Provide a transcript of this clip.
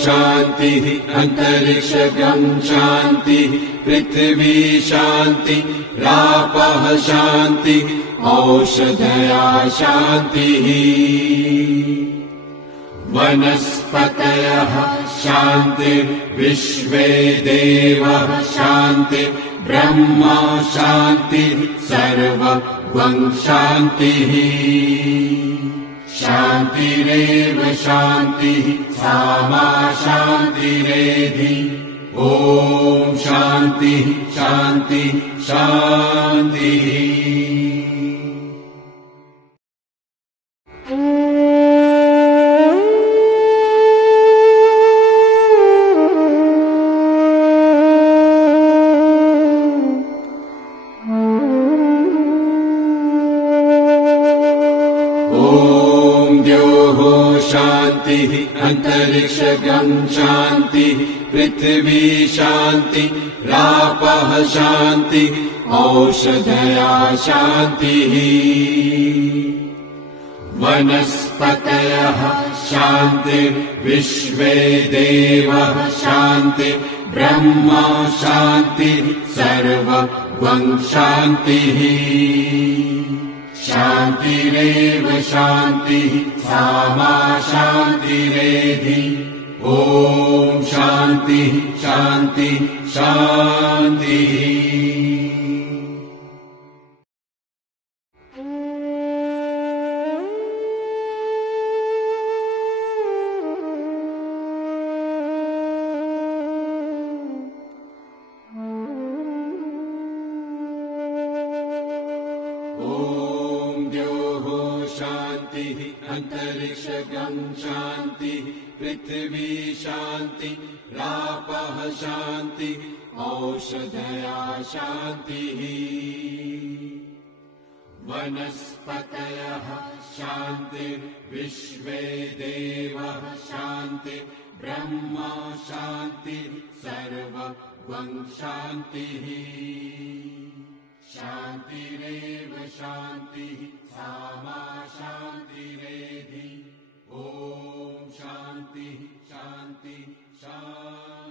शान्तिः अन्तरिक्षगं शान्तिः पृथिवी शान्तिः रापः शान्तिः औषधया शान्तिः वनस्पतयः शान्तिर्विश्वे देवः शान्तिः ब्रह्मा शान्तिः सर्वं शान्तिः शान्तिरेव शान्तिः सामा शान्तिरेधि ॐ शान्तिः शान्तिः शान्तिः शान्तिः अन्तरिक्षगं शान्तिः पृथिवी शान्तिः रापः शान्तिः औषधया शान्तिः वनस्पतयः शान्तिर्विश्वे देवः शान्तिः ब्रह्मा शान्तिः सर्वं शान्तिः शान्तिरेव शान्तिः सामा शान्तिरेधि ॐ शान्तिः शान्तिः शान्तिः अन्तरिक्षगं शान्तिः पृथिवी शान्तिः रापः शान्तिः औषधया शान्तिः वनस्पतयः शान्तिर्विश्वे देवः शान्तिः ब्रह्मा शान्तिः सर्वं शान्तिः शान्तिरेव शान्तिः सामा शान्तिरेधि ॐ शान्तिः शान्तिः शान्तिः